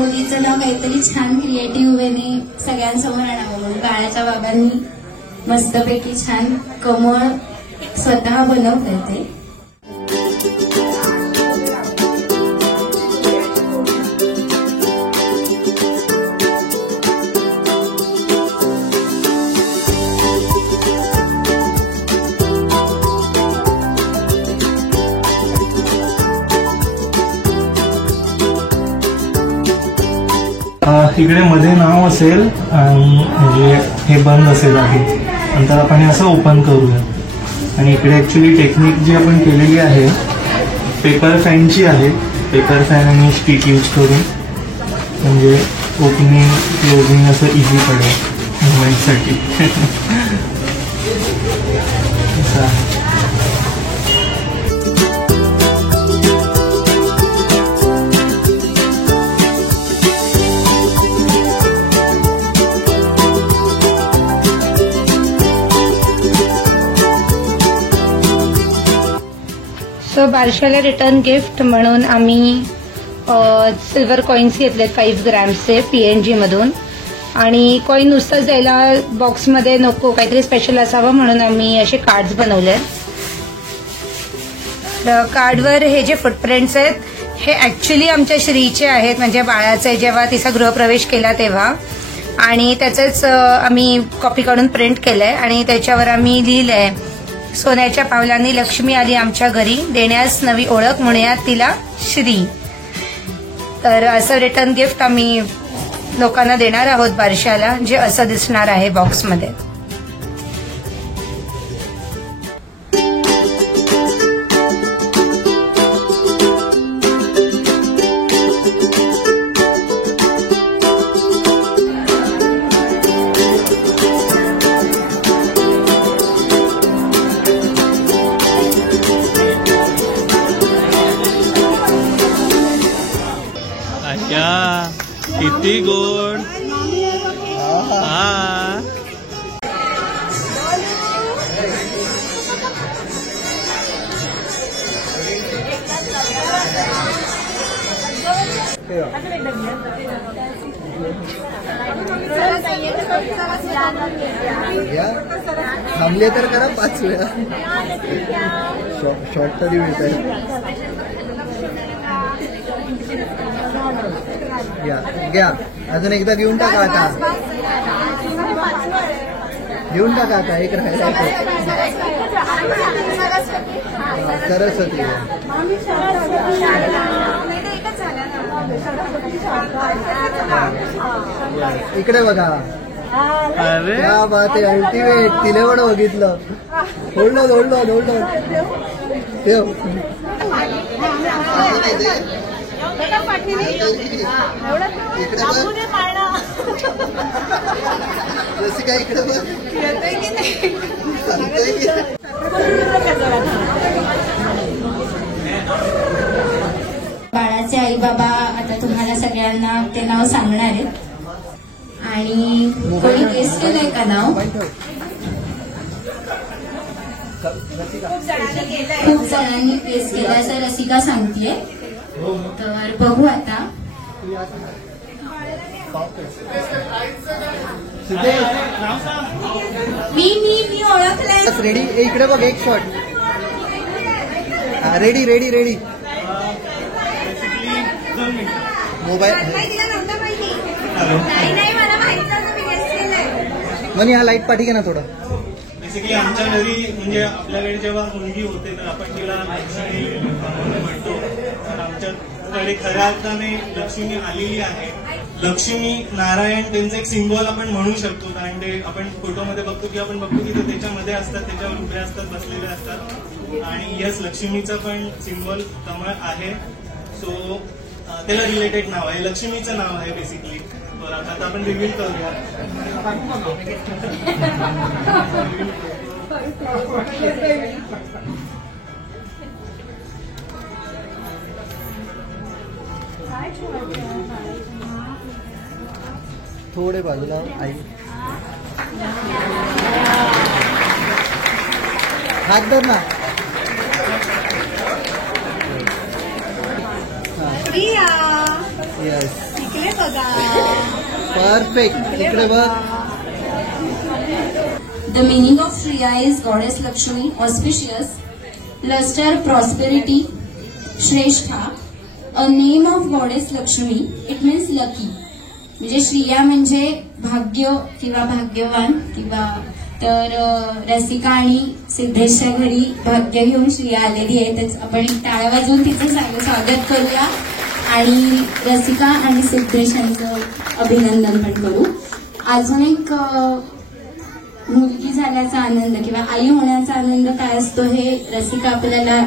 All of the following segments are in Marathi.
मुलीचं नाव काहीतरी छान क्रिएटिव्ह वेने सगळ्यांसमोर आणावं म्हणून बाळाच्या बाबांनी मस्तपैकी छान कमळ स्वतः बनवलंय ते. इकडे मध्ये नाव असेल आणि म्हणजे हे बंद असेल आहे, नंतर आपण हे असं ओपन करूया. आणि इकडे ऍक्च्युली टेक्निक जी आपण केलेली आहे पेपर फॅनची आहे. पेपर फॅन आणि स्टिक यूज करून म्हणजे ओपनिंग क्लोजिंग असं इझी पडेल मुवमेंटसाठी. असं आहे. सो बारशाला रिटर्न गिफ्ट म्हणून आम्ही सिल्वर कॉईन्स घेतलेत 5 ग्रॅम्सचे PNG मधून. आणि कॉईन नुसतंच द्यायला बॉक्समध्ये नको, काहीतरी स्पेशल असावं म्हणून आम्ही असे कार्ड्स बनवले. कार्डवर हे जे फुटप्रिंट्स आहेत हे ऍक्च्युली आमच्या श्रीचे आहेत, म्हणजे बाळाचे जेव्हा तिचा गृहप्रवेश केला तेव्हा. आणि त्याचंच आम्ही कॉपी काढून प्रिंट केलंय आणि त्याच्यावर आम्ही लिहिलंय, सोन्याच्या पावलांनी लक्ष्मी आली आमच्या घरी, देण्यास नवी ओळख म्हणूया तिला श्री. तर असं रिटर्न गिफ्ट आम्ही लोकांना देणार आहोत बारशाला, जे असं दिसणार आहे बॉक्समध्ये. किती गोड. थांबले तर करा 5 वेळा. शॉर्ट तरी मिळत आहे. घ्या अजून एकदा घेऊन टाका. आता घेऊन टाका. आता एक राहायला सरस्वती. इकडे बघा. क्या बात आहे. अल्टिमेट. तिने पण बघितलं. होल्ड ठेव. रसिका इकडे बघ. बाळाचे आई बाबा आता तुम्हाला सगळ्यांना ते नाव सांगणार आहेत. आणि कोणी गेस केलंय का नाव? खूप जणांनी गेस केलं असं रसिका सांगतेय. तर बघू आता. मी ओळखलंय. रेडी. इकडे बघ. एक शॉट. रेडी. मोबाईल मनी हा लाईट पाठी घे ना थोडं. बेसिकली आमच्या घरी म्हणजे आपल्याकडे जेव्हा मुलगी होते तर आपण तिला लक्ष्मी म्हणतो. तर आमच्याकडे खऱ्या अर्थाने लक्ष्मी आलेली आहे. लक्ष्मी नारायण त्यांचं एक सिम्बॉल आपण म्हणू शकतो. कारण ते आपण फोटोमध्ये बघतो की ते त्याच्यामध्ये असतात, त्याच्यावर उभे असतात, बसलेले असतात. आणि यस, लक्ष्मीचं पण सिम्बॉल कमळ आहे. सो त्याला रिलेटेड नाव आहे, लक्ष्मीचं नाव आहे बेसिकली. बरं, आता आपण रिव्हील करूया. थोडे बाजूला आई. हात धर ना. यस. इकडे बघा. परफेक्ट. इकडे बघ. The meaning of Shriya is Goddess Lakshmi, auspicious, luster, prosperity, Shrestha. A name of Goddess Lakshmi, it means lucky. म्हणजे श्रिया म्हणजे भाग्य किंवा भाग्यवान किंवा तर रसिका आणि सिद्धेशच्या घरी भाग्य घेऊन श्रिया आलेली आहे. तर आपण एक टाळ्या वाजवून तिचं स्वागत करूया आणि रसिका आणि सिद्धेश यांचं अभिनंदन पण करू. अजून एक मुलगी झाल्याचा आनंद किंवा आई होण्याचा आनंद काय असतो हे रसिका आपल्याला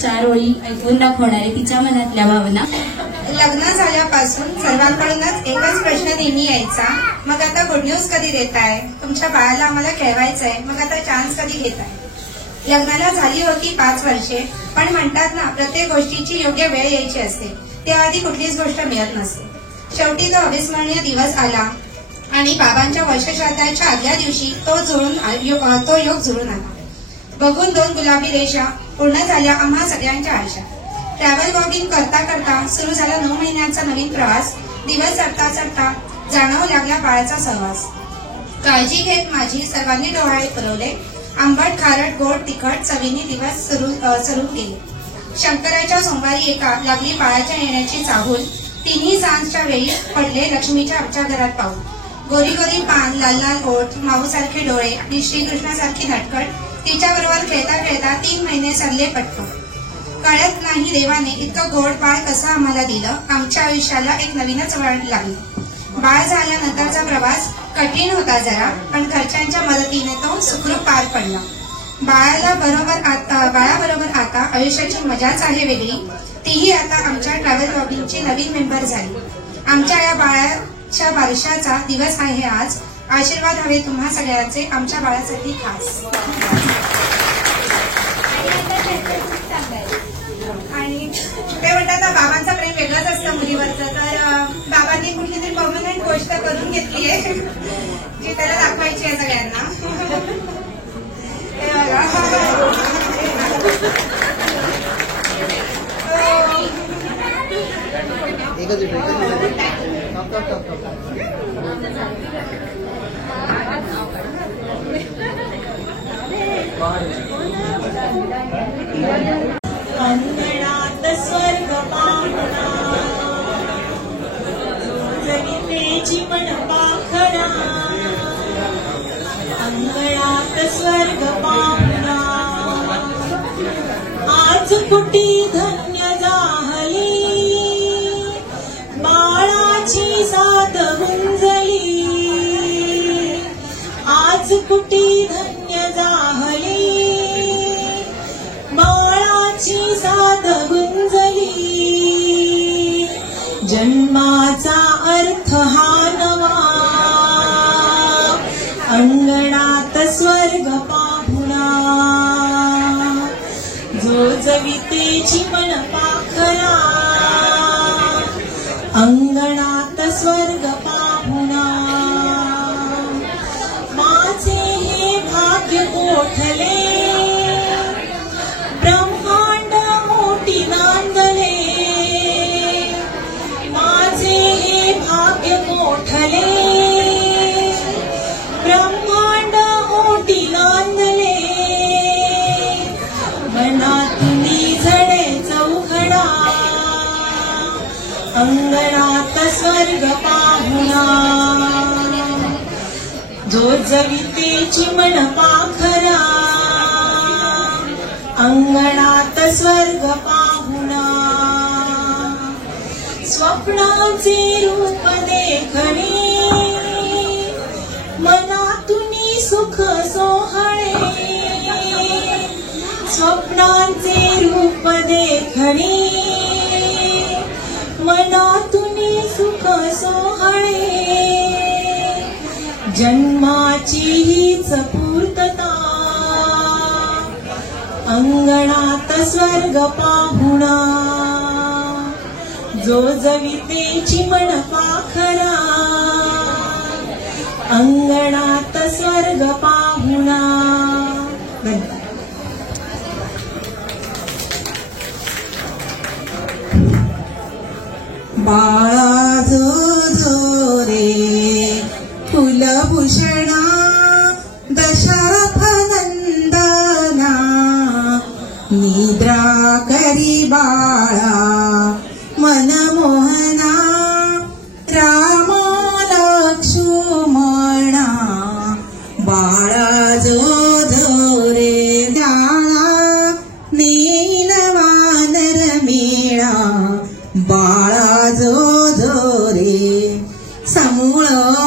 4 ओळी ऐकून दाखवणार आहे, तिच्या मनातल्या भावना. लग्न झाल्यापासून सर्वांकडूनच एकच प्रश्न नेहमी यायचा, मग आता गुड न्यूज कधी देताय? तुमच्या बाळाला आम्हाला खेळवायचंय, मग आता चान्स कधी घेताय? लग्नाला झाली होती 5 वर्षे, पण म्हणतात ना प्रत्येक गोष्टीची योग्य वेळ यायची असते, तेव्हा आधी कुठलीच गोष्ट मिळत नसते. शेवटी तो अविस्मरणीय दिवस आला आणि बाबांच्या वर्षश्राद्धाच्या आदल्या दिवशी तो योग जुळून आला. बघून 2 गुलाबी रेषा पूर्ण झाल्या आम्हा सगळ्यांच्या आशा. ट्रॅव्हल वॉकिंग करता करता सुरू झाला 9 महिन्यांचा नवीन प्रवास. दिवस चढता चढता जाणवू लागला बाळाचा सहवास. काळजी घेत माझी सर्वांनी डोहाळे पुरवले. आंबट खारट गोड तिखट चवीने दिवस सुरू केले. शंकराच्या सोमवारी एका लागली बाळाच्या येण्याची चाहूल. तिन्ही सांजच्या वेळी पडले लक्ष्मीच्या आमच्या घरात पाऊल. गोरी गोरी पान, लाल लाल ओठ, माऊसारखे डोळे आणि श्रीकृष्णासारखी नटखट. तिच्याबरोबर खेळता खेळता 3 महिने सरले पटपट. कळत नाही देवाने इतकं गोड बाळ कसं आम्हाला दिलं. आमच्या आयुष्याला एक नवीनच वळण लागलं. बाळ झाल्यानंतरचा प्रवास कठीण होता जरा, पण घरच्यांच्या मदतीने तो सुखरूप पार पडला. बाळाबरोबर आता आयुष्याची मजाच आहे वेगळी. तीही आता आमच्या ट्रॅव्हल ब्लॉगिंगची नवीन मेंबर झाली. आमच्या या बाळाच्या बारशाचा दिवस आहे आज. आशीर्वाद हवे तुम्हा सगळ्यांचे आमच्या बाळासाठी खास. आणि ते म्हणतात बाबांचं प्रेम वेगळंच असतं मुलीवरचं. तर बाबांनी कुठली तरी परमनंट गोष्ट करून घेतली आहे जी त्याला दाखवायची आहे सगळ्यांना. अंगणात स्वर्ग पाहुणा, जगितेची पण पाखरा. अंगणात स्वर्ग पाहुणा, आज कुटी धन्य जाहली. बाळाची साथ गुंजली, आज कुटी धन्य जाहली. बाळाची साथ गुंजली. जन्माचा अर्थ हा नवा, अंगणात स्वर्ग पाहुणा. जो जवितेची मन पाखरा, अंगणात स्वर्ग पाहुणा. माझे हे भाग्य गोठले, ब्रह्मांड मोठी नांदले. माझे हे भाग्य गोठले, ब्रह्मांड मोठी नांदले. मनातून झडे चौघडा, अंगणात स्वर्ग पाहुणा. जो जवितेची मन पाखरा, अंगणात स्वर्ग पाहुणा. स्वप्नाचे रूप देखणे, मनातून सुख सोहळे. स्वप्नाचे रूप देखणे, मनातून सुख सोहळे. जन्माची हीच पूर्तता, अंगणात स्वर्ग पाहुणा. जो जवितेची मन पाखरा, अंगणात स्वर्ग पाहुणा. बाळा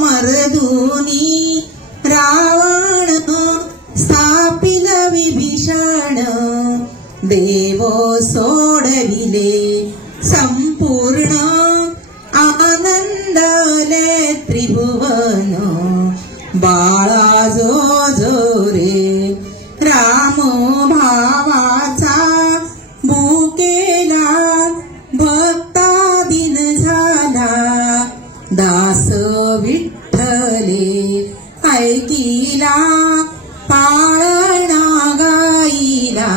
मर्दुनी रावण स्थापिल विभीषण देव सोडविले संपूर्ण आनंदले त्रिभुवन बाळा जो जो रे राम भावाचा भूकेला भक्ता दिन झाला दास विठ्ठले ऐकिला पाळणा गाईला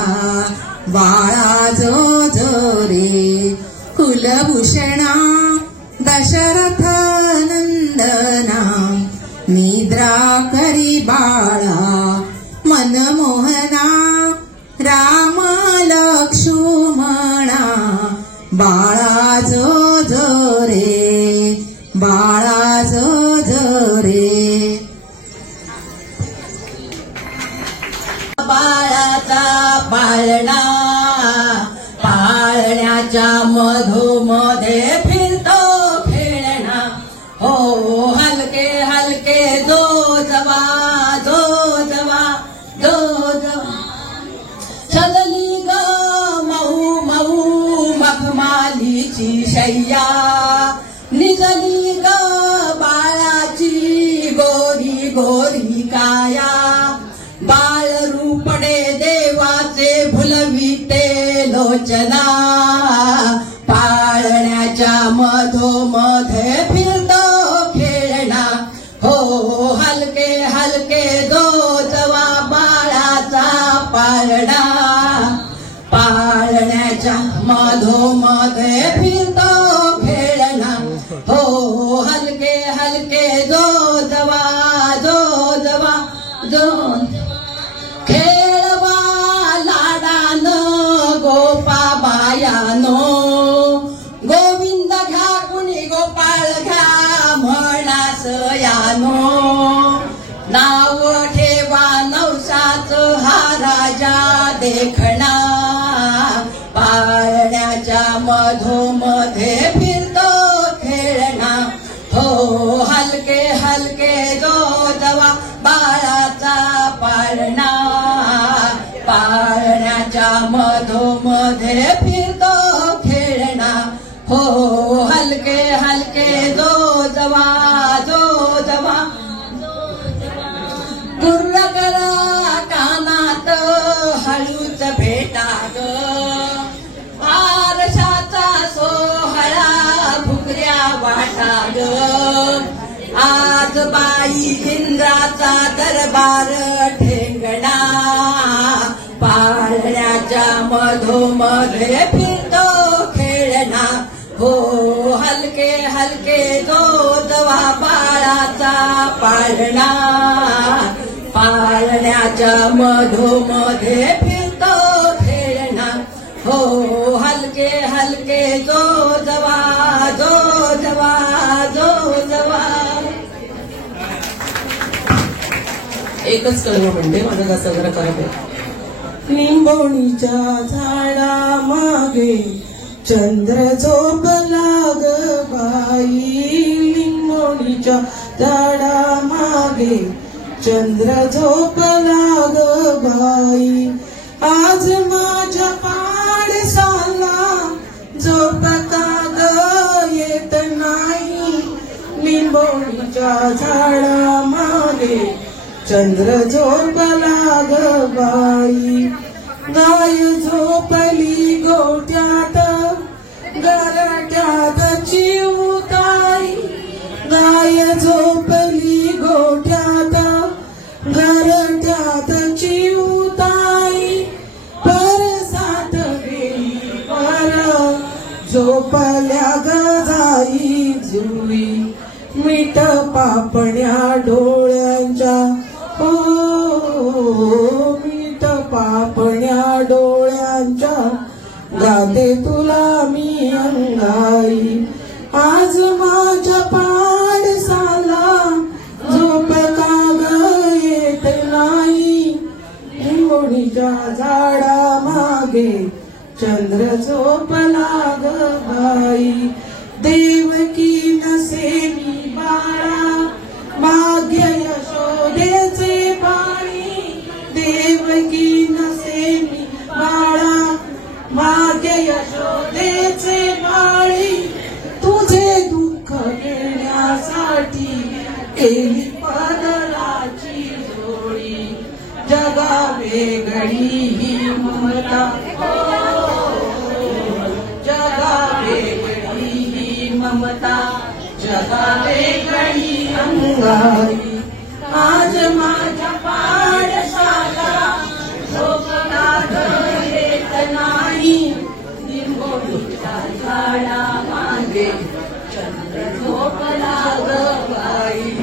बाळा जो जो रे कुलभूषणा दशरथ नंदना निद्रा करी बाळा मनमोहना राम लक्ष्मणा बाळा जो जो रे बाळा जो जो रे बाळाचा पाळणा पाळण्याच्या मधोमध्ये फिरतो खेळणा हो हलके हलके जो जवा जो जवा जो जवा चलली ग मऊ मऊ मखमालीची शय्या निजली ग बाळाची गोरी गोरी काया बाळ रूपडे देवाचे भुलविते लोचना पाळण्याच्या मधोमध्ये फिरतो खेळणा हो हलके हलके जो जवा बाळाचा पाळणा पाळण्याच्या मधोमध्ये फिरतो खेळणा हो हलके हलके जो जवा जो जवा जो खेळवा लाडान गोपाबायानो गोविंद घ्या कुणी गोपाळ घ्या म्हणास यानो नाव ठेवा नवसाच हा राजा देखणा पाळण्याच्या मधोमध्ये फिरतो खेळणा हो हलके हलके जो जवा बाळाचा पाळणा पाळण्याच्या मधोमध्ये फिरतो खेळणा हो हलके हलके जो जवा गुर्रकला कानात हळूच भेटा ग आरशाचा सोहळा भुकऱ्या वाटा ग आज बाई इंद्राचा दरबार ठेंगणा पाळण्याच्या मधोमध्ये फिरतो खेळणा हो हलके हलके जो जवा बाळाचा पाळणा पाळण्याच्या मधोमध्ये फिरतो खेळणा हो हलके हलके जो जवा जो जवा जो जवा एकच कलम म्हणते माझं कसं जरा करत आहे लिंबोणीच्या झाडा मागे चंद्र झोपला ग बाई लिंबोणीच्या झाडा मागे चंद्र झोपला ग बाई आज माझ्या पाडसाला झोपता ग येत नाही लिंबोणीच्या झाडा मागे चंद्र झोपला ग बाई गाय झोपली गोठ्यात घरट्यात चिवताई गाय झोपली गोठ्यात घरट्यात चिवताई परसात गेली पर झोपल्या ग जाई जुई मीठ पापण्या डोळ्यांच्या मीठ पापण्या डोळ्यांच्या गाते तुला मी अंगाई आज माझ्या पाडसाला झोप का ग येत नाही लिंबोणीच्या झाडा मागे चंद्र झोपला ग बाई देवकी नसेनी बाळा यशोदेचे माळी तुझे दुःख घेण्यासाठी केली पदराची जोडी जगा वेगळी ही ममता जगा वेगळी ही ममता जगा वेगळी अंगाई आज माझ्या पाडशाला झोपणार येत नाही निंबोणीच्या झाडा मागे चंद्र झोपला ग बाई